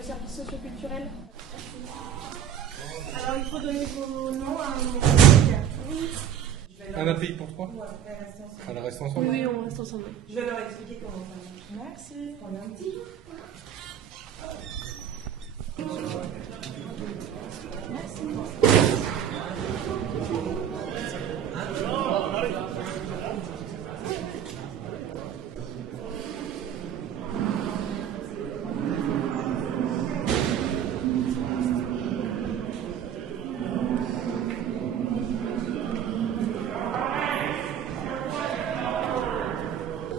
le service socioculturel. Alors, il faut donner vos noms à un Oui. Un API pour trois? Ouais, elle reste ensemble. Elle reste ensemble? Oui, on reste ensemble. Je vais leur expliquer comment ça marche. Merci. Prenez un petit.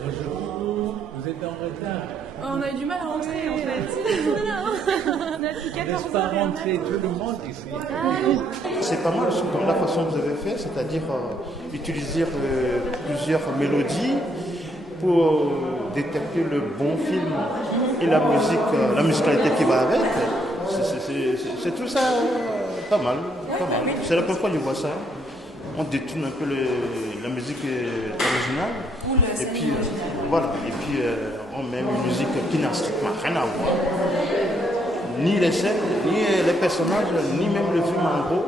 Vous êtes en retard. On a eu du mal à rentrer en fait. Voilà. On a pris On 14 laisse pas heures et on a- rentrer tout le monde ici. C'est pas mal comme la façon que vous avez fait, c'est-à-dire utiliser plusieurs mélodies pour détecter le bon film et la musique, la musicalité qui va avec. C'est tout ça pas mal, pas mal. C'est la première fois que je vois ça. On détourne un peu la musique originale. Et puis voilà, et puis on met une musique qui n'a strictement rien à voir. Ni les scènes, ni les personnages, ni même le film en gros.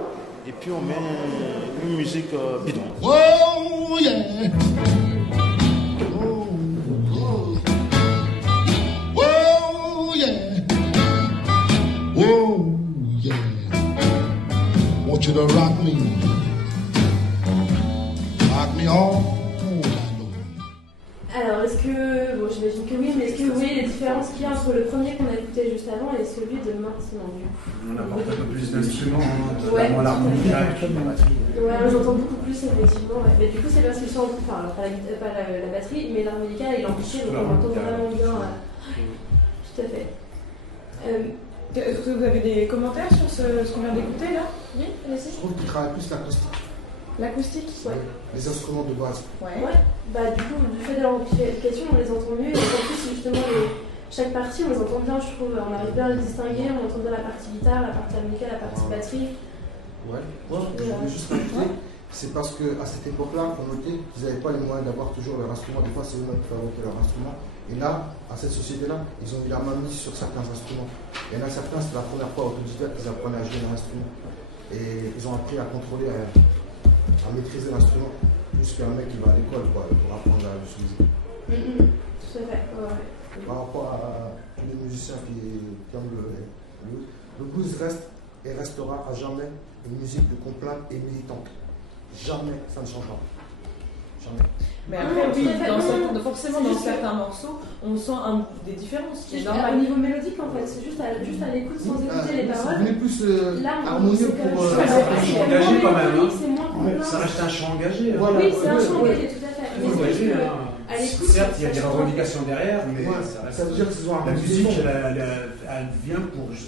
Et puis on met une musique bidon. Oh yeah. Oh, oh. Oh yeah. Oh yeah. Want you to rock me. Rock me all night long. Alors, est-ce que. Bon, j'imagine que oui, mais est-ce que vous voyez les différences qu'il y a entre le premier qu'on a écouté juste avant et celui de maintenant du coup? On apporte un peu plus d'instruments, Ouais. notamment l'harmonica et puis la batterie. Ouais, j'entends beaucoup plus effectivement. Ouais. Mais du coup, c'est parce qu'ils sont. Enfin, pas la batterie, mais l'harmonica et l'amplifié, donc on entend vraiment bien. Tout à fait. Est-ce que vous avez des commentaires sur ce qu'on vient d'écouter là? Oui, allez-y. Je trouve qu'il travaille plus l'acoustique, L'acoustique? Ouais. les instruments de base. Ouais. Ouais, bah du coup, du fait de l'amplification, on les entend mieux. Et en plus, justement, chaque partie, on les entend bien, je trouve. On arrive bien à les distinguer. On entend bien la partie guitare, la partie harmonica, la partie batterie. Ouais. Je voulais juste rajouter, c'est parce qu'à cette époque-là, on notait qu'ils n'avaient pas les moyens d'avoir toujours leur instrument. Des fois, c'est eux-mêmes qui fabriquaient leur instrument. Et là, à cette société-là, ils ont mis la main mise sur certains instruments. Il y en a certains, c'était la première fois autodidacte qu'ils apprenaient à jouer un instrument. Et ils ont appris à contrôler, à maîtriser l'instrument, plus qu'un mec qui va à l'école quoi, pour apprendre à l'utiliser. Tout à fait. Ouais. Par rapport à tous les musiciens qui aiment le blues reste et restera à jamais une musique de complainte et militante. Jamais ça ne changera. Jamais. Mais après, oui, oui, forcément dans certains morceaux, on sent des différences. C'est Juste normal. au niveau mélodique en fait, c'est juste à l'écoute sans écouter les paroles. Vous venez plus Là, harmonieux pour. c'est un chant engagé quand même, hein. C'est moins complaint. Ça reste un chant engagé. Hein. Voilà. Oui, c'est un chant engagé, tout à fait. Mais c'est juste Engagé, que, hein. à l'écoute, Certes, il y a des ça change. revendications derrière, mais Ouais, ça reste. ça veut dire qu'ils ont un La peu musique, de fond. elle vient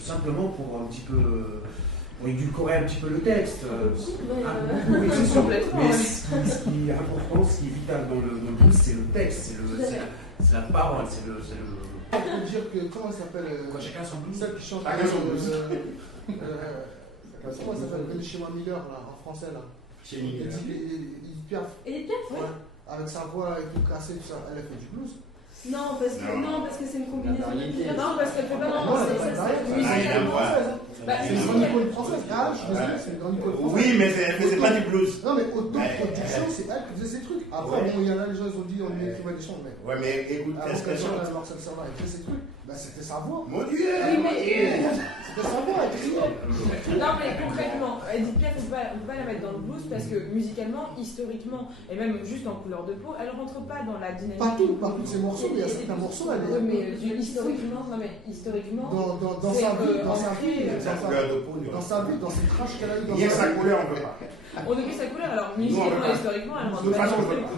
simplement pour un petit peu. Pour édulcorer un petit peu le texte. Oui, c'est sûr. Complètement, Mais ouais. ce qui est important, ce qui est vital dans le blues, c'est le texte, c'est la parole, c'est le. On peut dire que, comment ça s'appelle Quoi, chacun son blues. celle qui chante. Chacun son blues. Comment ça s'appelle Chez Miller, là, en français, là. Chez Miller. Edith Piaf. Et les pièces, Ouais. Avec sa voix et tout cassé, tout ça, elle a fait du blues. Non, parce que c'est une combinaison de plusieurs. Non, parce qu'elle fait pas Non, c'est ça, c'est rien à voir. C'est une grande icône française. Ah, je suis désolé, c'est une grande icône française. Oui, mais c'est pas du blues. Non, mais auto-production, c'est elle qui faisait ces trucs. Après, Ouais. bon, il y en a, les gens, ils ont dit, on lui écrivait des chants, mais. Ouais, mais écoute, Avant qu'est-ce qu'elle qu'elle chante, chante? Marcel Servat, elle fait ces trucs. Bah, c'était sa voix. Mon Dieu! Oui, mais. C'était sa voix, elle criait. Non, mais concrètement, Edith Piaf, on peut pas la mettre dans le blues parce que musicalement, historiquement, et même juste en couleur de peau, elle rentre pas dans la dynamique. Par tous ces morceaux, il y a certains morceaux, elle Oui, mais est. historiquement, non, mais historiquement. Dans c'est, sa vie, dans sa ancré, vie, Sa couleur de peau, dans sa vie, dans ses crashs qu'elle a eu dans Hier, sa sa vie. couleur, on peut pas. On oublie sa couleur, alors Nous, on musicalement veut et pas. historiquement, elle De rentre toute pas façon, dans on le peut pas.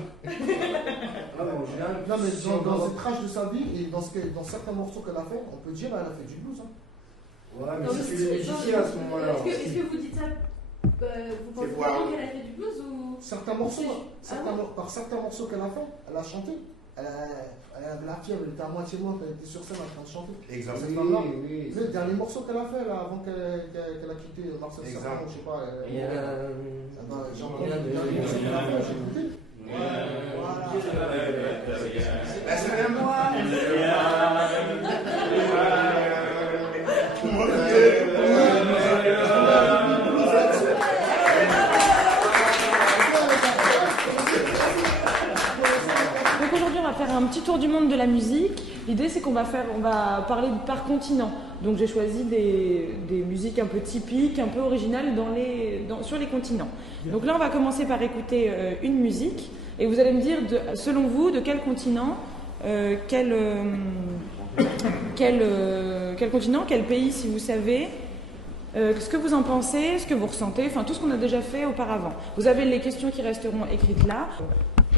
Non, mais dans ses crashs de sa vie et dans certains morceaux qu'elle a fait, on peut dire elle a fait du blues. Hein. Ouais, mais Non, c'est mais plus les musiciens à ce moment-là. Est-ce que vous dites ça vous pensez voir. vraiment qu'elle a fait du blues ou. Certains morceaux, Ah ouais. par certains morceaux qu'elle a fait, elle a chanté. Elle avait la fièvre, elle était à moitié morte, elle était sur scène en train de chanter. Exemple. Cette femme-là. Le dernier morceau qu'elle a fait là, avant qu'elle a quitté Marcel Servan, je sais pas. Il y a J'ai entendu le dernier morceau qu'elle a fait, j'ai écouté. C'est bien moi. un petit tour du monde de la musique. L'idée, c'est qu'on va parler par continent. Donc j'ai choisi des musiques un peu typiques, un peu originales sur les continents. Donc là, on va commencer par écouter une musique. Et vous allez me dire, selon vous, de quel continent, quel continent, quel pays, si vous savez, ce que vous en pensez, ce que vous ressentez, enfin tout ce qu'on a déjà fait auparavant. Vous avez les questions qui resteront écrites là,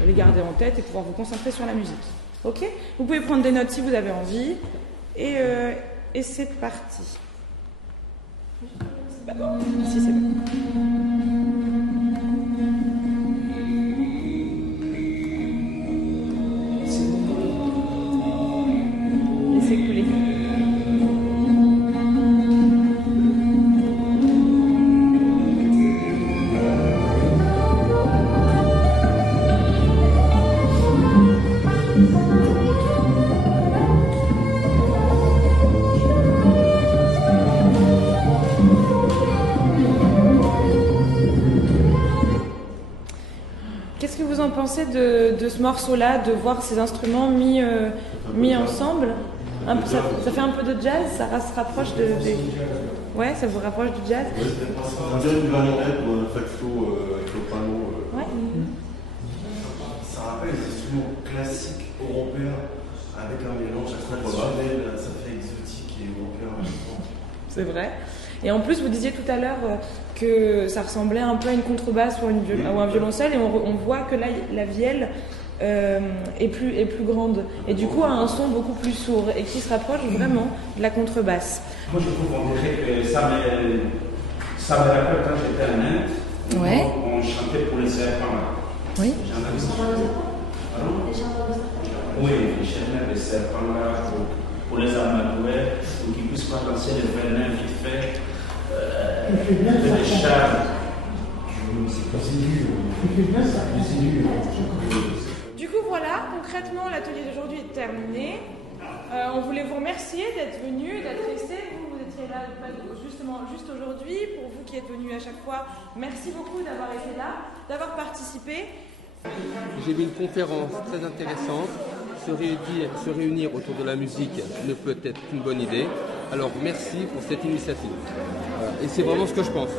les garder en tête et pouvoir vous concentrer sur la musique. Ok ? Vous pouvez prendre des notes si vous avez envie. Et c'est parti. Si c'est bon. Laissez couler. Qu'est-ce que vous en pensez de ce morceau-là, de voir ces instruments mis ensemble? Ça fait un peu de jazz, ça se rapproche Ouais, ça vous rapproche du jazz? On dirait du clarinette ou un saxo avec le panneau. Ouais. Ça rappelle les instruments classiques européens avec un mélange traditionnel, ça fait exotique et européen en même temps. C'est vrai. Et en plus, vous disiez tout à l'heure que ça ressemblait un peu à une contrebasse ou un violoncelle, et on voit que là, la vielle est plus grande, et du coup a un son beaucoup plus sourd, et qui se rapproche vraiment de la contrebasse. Moi, je trouve qu'on dirait que ça me rappelle quand j'étais en Inde, Ouais. on chantait pour les serpents. Oui. J'ai entendu ça. Pardon? Oui, les chemins des serpents là, pour les amadoués, pour qu'ils puissent pas lancer les venins vite fait. Les chats. Du coup, voilà, concrètement, l'atelier d'aujourd'hui est terminé. On voulait vous remercier d'être venus, d'être restés. Vous étiez là justement juste aujourd'hui. Pour vous qui êtes venus à chaque fois, merci beaucoup d'avoir été là, d'avoir participé. J'ai vu une conférence très intéressante. Se réunir autour de la musique ne peut être qu'une bonne idée. Alors merci pour cette initiative. Voilà. Et c'est vraiment ce que je pense.